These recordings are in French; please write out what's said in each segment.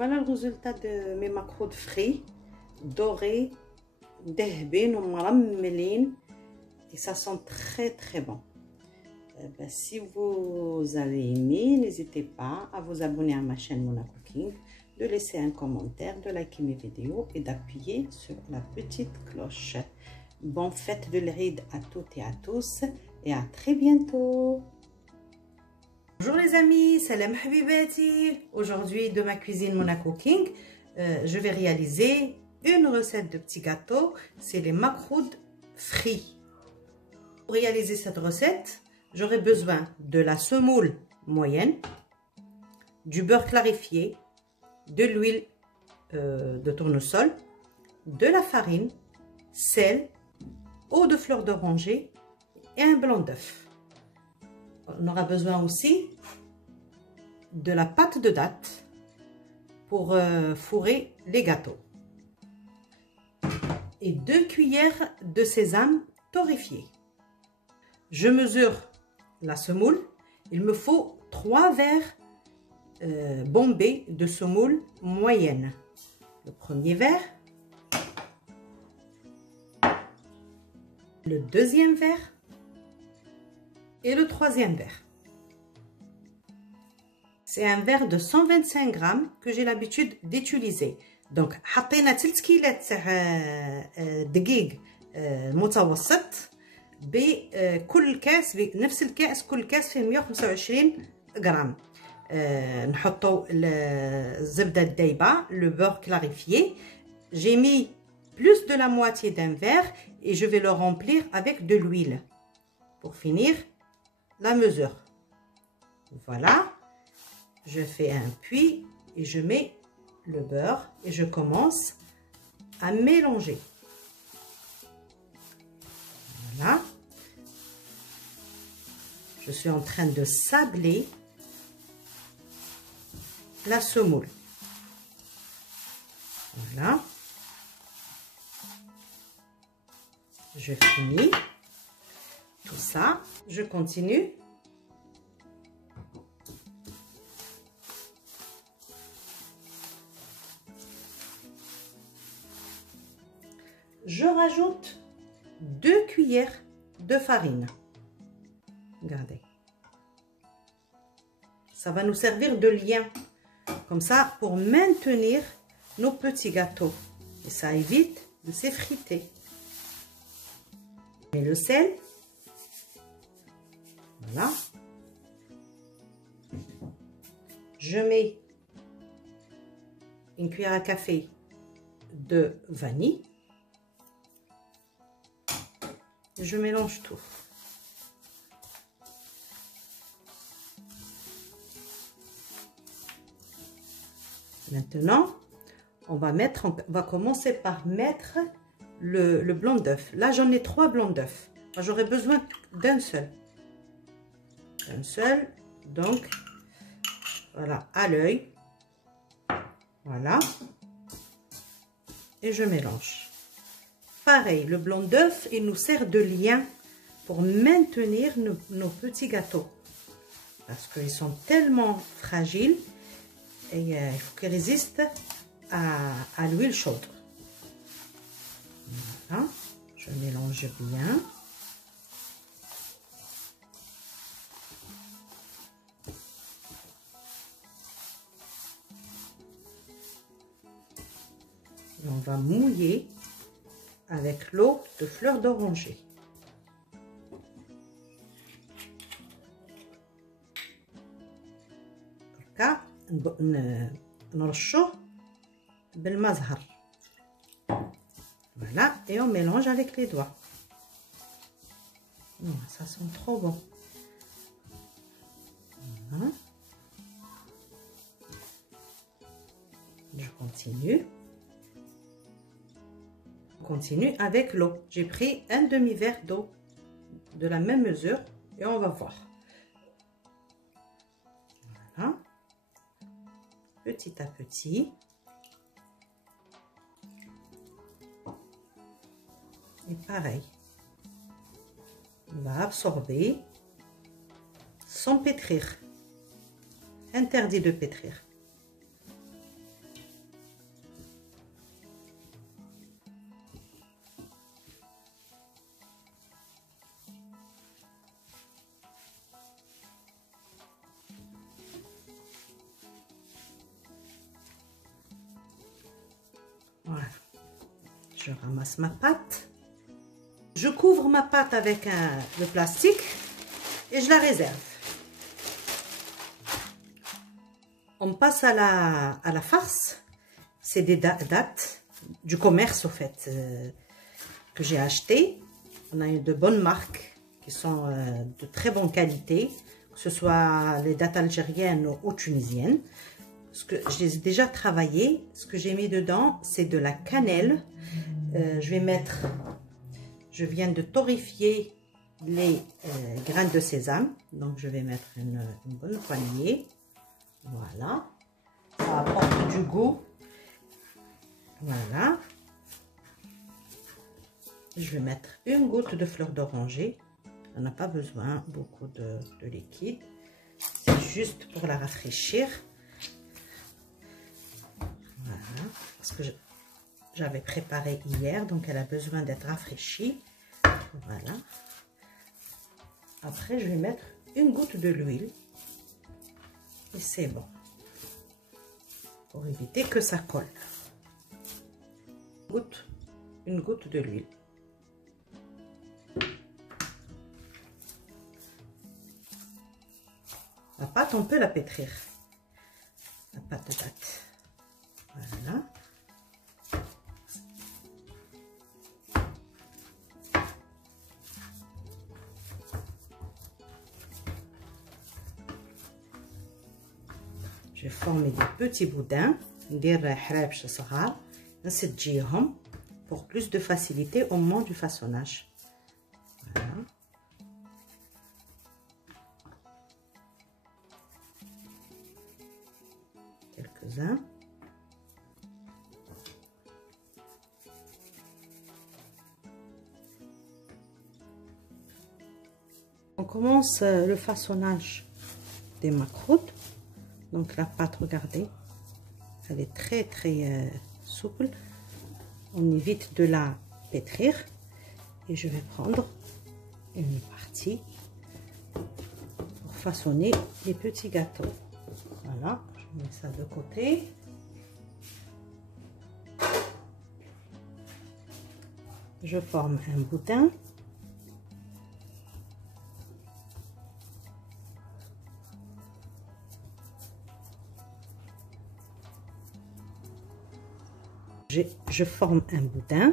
Voilà le résultat de mes macros frits, dorés, dehbin ou maramelin. Et ça sent très très bon. Si vous avez aimé, n'hésitez pas à vous abonner à ma chaîne Mona Cooking, de laisser un commentaire, de liker mes vidéos et d'appuyer sur la petite cloche. Bonne fête de l'Eid à toutes et à tous et à très bientôt. Bonjour les amis, salam habibati. Aujourd'hui de ma cuisine Mona Cooking, je vais réaliser une recette de petits gâteaux, c'est les makroud frits. Pour réaliser cette recette, j'aurai besoin de la semoule moyenne, du beurre clarifié, de l'huile de tournesol, de la farine, sel, eau de fleur d'oranger et un blanc d'œuf. On aura besoin aussi de la pâte de date pour fourrer les gâteaux et 2 cuillères de sésame torréfié. Je mesure la semoule. Il me faut 3 verres bombés de semoule moyenne. Le premier verre, le deuxième verre et le troisième verre. C'est un verre de 125 grammes que j'ai l'habitude d'utiliser. Donc, حطينا 3 كيلات دقيق متوسط بكل كاس بنفس الكاس، كل كاس فيه 125 غرام. نحطوا الزبدة الدايبة, le beurre clarifié. J'ai mis plus de la moitié d'un verre et je vais le remplir avec de l'huile pour finir la mesure. Voilà, je fais un puits et je mets le beurre et je commence à mélanger. Voilà, je suis en train de sabler la semoule. Voilà, je finis tout ça, je continue. Je rajoute 2 cuillères de farine. Regardez. Ça va nous servir de lien, comme ça, pour maintenir nos petits gâteaux. Et ça évite de s'effriter. Et le sel. Voilà. Je mets une cuillère à café de vanille. Je mélange tout. Maintenant, on va commencer par mettre le blanc d'œuf. Là, j'en ai 3 blancs d'œuf. J'aurai besoin d'un seul. Un seul, donc, voilà, à l'œil. Voilà. Et je mélange. Pareil, le blanc d'œuf, il nous sert de lien pour maintenir nos petits gâteaux. Parce qu'ils sont tellement fragiles et il faut qu'ils résistent à l'huile chaude. Voilà, je mélange bien. Et on va mouiller avec l'eau de fleur d'oranger. هكا نرشوه بالمزهر. Voilà, et on mélange avec les doigts. Ça sent trop bon. Voilà. Je continue. Continue avec l'eau. J'ai pris un demi-verre d'eau de la même mesure et on va voir. Voilà. Petit à petit. Et pareil. On va absorber sans pétrir. Interdit de pétrir. Voilà. Je ramasse ma pâte. Je couvre ma pâte avec le plastique et je la réserve. On passe à la farce. C'est des dattes du commerce, au fait, que j'ai acheté. On a eu de bonnes marques qui sont de très bonne qualité, que ce soit les dattes algériennes ou tunisiennes. Ce que je les ai déjà travaillées. Ce que j'ai mis dedans, c'est de la cannelle. Je viens de torréfier les graines de sésame. Donc, je vais mettre une bonne poignée. Voilà. Ça apporte du goût. Voilà. Je vais mettre une goutte de fleur d'oranger. On n'a pas besoin beaucoup de liquide. C'est juste pour la rafraîchir. Voilà. Parce que j'avais préparé hier, donc elle a besoin d'être rafraîchie. Voilà. Après, je vais mettre une goutte de l'huile. Et c'est bon. Pour éviter que ça colle. Une goutte de l'huile. La pâte, on peut la pétrir. La pâte de date. Voilà. Je vais former des petits boudins. Pour plus de facilité au moment du façonnage. Voilà. Quelques-uns. On commence le façonnage des macroutes. Donc la pâte, regardez, elle est très souple. On évite de la pétrir. Et je vais prendre une partie pour façonner les petits gâteaux. Voilà, je mets ça de côté. Je forme un boudin. Je forme un boudin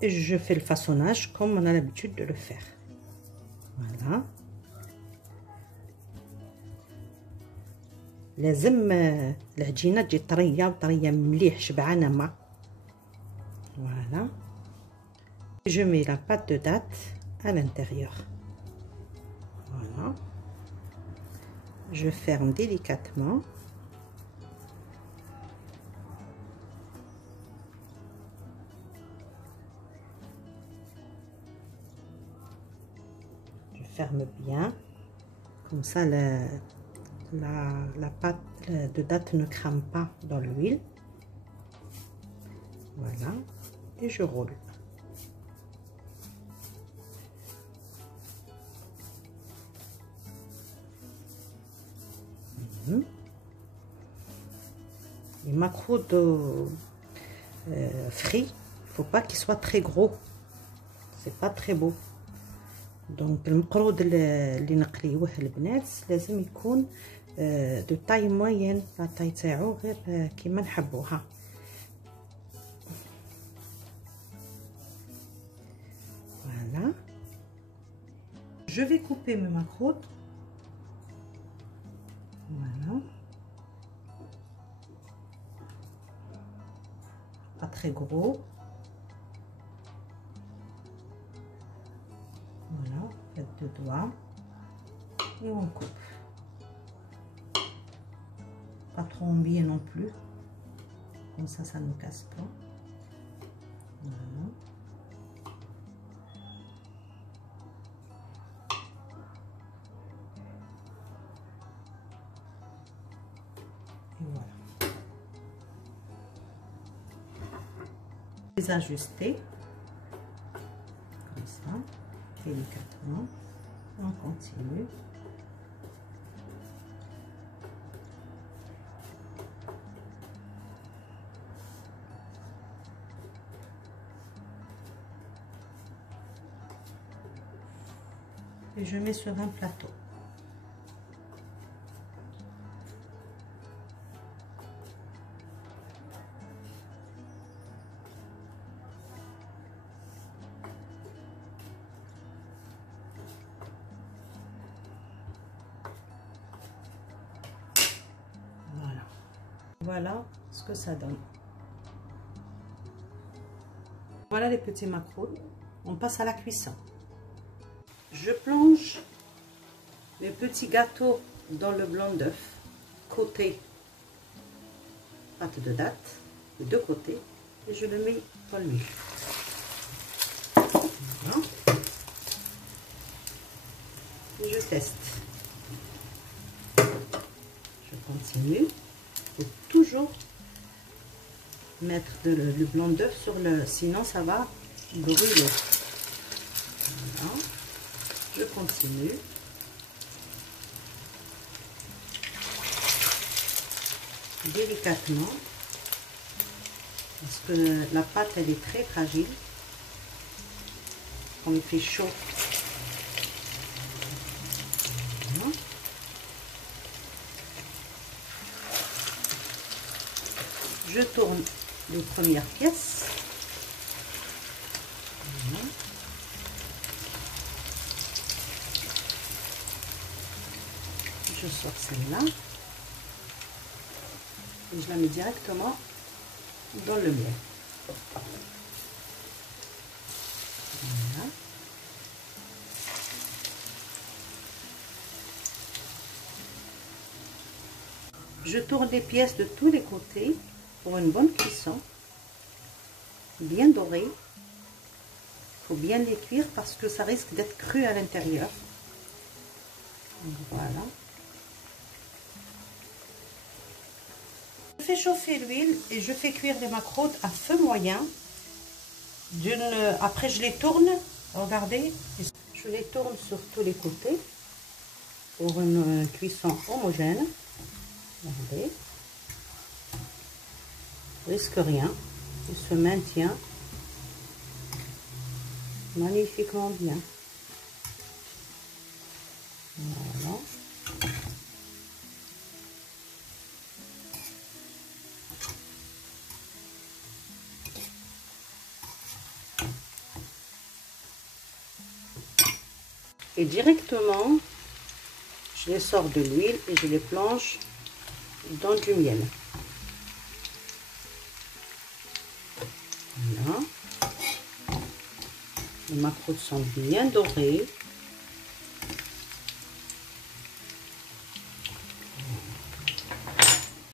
et je fais le façonnage comme on a l'habitude de le faire. Voilà. لازم العجينة تجي طرية وطرية مليح شبعانة ما. Voilà. Je mets la pâte de date à l'intérieur. Voilà. Je ferme délicatement. Ferme bien, comme ça la pâte de date ne crame pas dans l'huile. Voilà, et je roule. Les macros de frits, il faut pas qu'ils soient très gros, c'est pas très beau. دونك المقرود اللي نقليوه البنات لازم يكون دو طاي موين، لا طاي تاعو غير كيما نحبوها. Voilà. Je vais couper mes macroutes. Voilà. Pas très gros. Voilà, faites deux doigts et on coupe. Pas trop embillé non plus, comme ça ne casse pas. Voilà. Et voilà. Les ajuster comme ça. Délicatement, on continue. et je mets sur un plateau. Voilà ce que ça donne. Voilà les petits macaroons. On passe à la cuisson. Je plonge les petits gâteaux dans le blanc d'œuf, côté pâte de date, de deux côtés, et je le mets dans l'huile. Voilà. Et je teste. Je continue. Il faut toujours mettre le blanc d'œuf sur le, sinon ça va brûler. Voilà. Je continue. Délicatement, parce que la pâte elle est très fragile. Quand il fait chaud. Voilà. Je tourne les premières pièces. Voilà. Je sors celle-là et je la mets directement dans le miel. Voilà. Je tourne les pièces de tous les côtés pour une bonne cuisson, bien dorée. Il faut bien les cuire parce que ça risque d'être cru à l'intérieur. Voilà. Je fais chauffer l'huile et je fais cuire les macaroons à feu moyen. Après je les tourne, regardez, je les tourne sur tous les côtés pour une cuisson homogène. Regardez, risque rien, il se maintient magnifiquement bien. Voilà. Et directement, je les sors de l'huile et je les plonge dans du miel. Voilà. Les macaroons sont bien dorés.